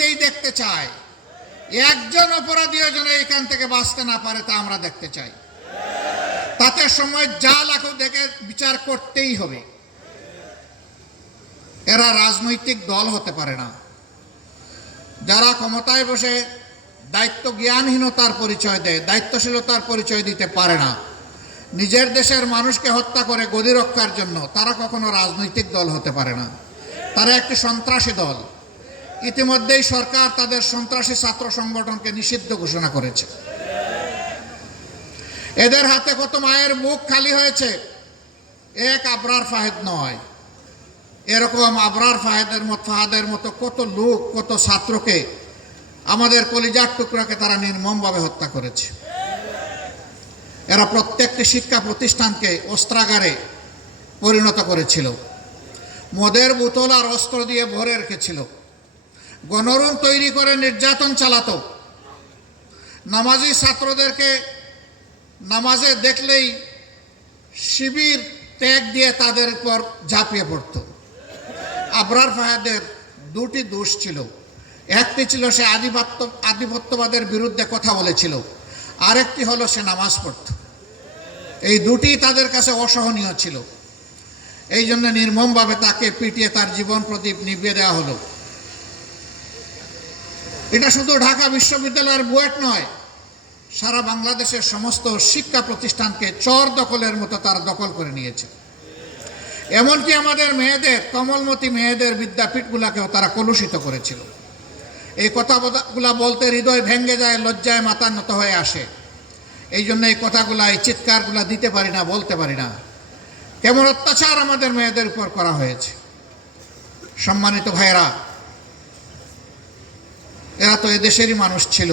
শান্তিতেই দেখতে চাই। একজন অপরাধীও যেন এখান থেকে বাঁচতে না পারে তা আমরা দেখতে চাই। তাতে সময় যা লাগুক দেখে বিচার করতেই হবে। এরা রাজনৈতিক দল হতে পারে না। যারা ক্ষমতায় বসে দায়িত্ব জ্ঞানহীনতার পরিচয় দেয়, দায়িত্বশীলতার পরিচয় দিতে পারে না, নিজের দেশের মানুষকে হত্যা করে গদি রক্ষার জন্য, তারা কখনো রাজনৈতিক দল হতে পারে না। তারা একটি সন্ত্রাসী দল। ইতিমধ্যেই সরকার তাদের সন্ত্রাসী ছাত্র সংগঠনকে নিষিদ্ধ ঘোষণা করেছে। এদের হাতে কত মায়ের মুখ খালি হয়েছে। এক আবরার ফাহেদ নয়, এরকম আবরার ফাহাদের মতো কত লোক, কত ছাত্রকে, আমাদের কলিজার টুকরাকে তারা নির্মমভাবে হত্যা করেছে। এরা প্রত্যেকটি শিক্ষা প্রতিষ্ঠানকে অস্ত্রাগারে পরিণত করেছিল। মদের বোতল আর অস্ত্র দিয়ে ভরে রেখেছিল। গণরুম তৈরি করে নির্যাতন চালাতো। নামাজি ছাত্রদেরকে নামাজে দেখলেই শিবির ত্যাগ দিয়ে তাদের উপর ঝাঁপিয়ে পড়ত। আবরার ফাহাদের দুটি দোষ ছিল। একটি ছিল সে আধিপত্যবাদের বিরুদ্ধে কথা বলেছিল, আরেকটি হলো সে নামাজ পড়ত। এই দুটি তাদের কাছে অসহনীয় ছিল। এই জন্য নির্মমভাবে তাকে পিটিয়ে তার জীবন প্রদীপ নিভিয়ে দেওয়া হলো। এটা শুধু ঢাকা বিশ্ববিদ্যালয়ের বুয়েট নয়, সারা বাংলাদেশের সমস্ত শিক্ষা প্রতিষ্ঠানকে চর দখলের মতো তারা দখল করে নিয়েছে। এমনকি আমাদের মেয়েদের, কমলমতি মেয়েদের বিদ্যাপীঠগুলাকেও তারা কলুষিত করেছিল। এই কথাগুলা বলতে হৃদয় ভেঙে যায়, লজ্জায় মাথা নত হয়ে আসে। এই জন্য এই কথাগুলা, এই চিৎকারগুলা দিতে পারি না, বলতে পারি না। কেমন অত্যাচার আমাদের মেয়েদের উপর করা হয়েছে। সম্মানিত ভাইয়েরা, এরা তো এদেশেরই মানুষ ছিল,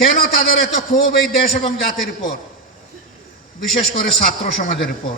কেন তাদের এত ক্ষোভ এই দেশ এবং জাতির উপর, বিশেষ করে ছাত্র সমাজের উপর?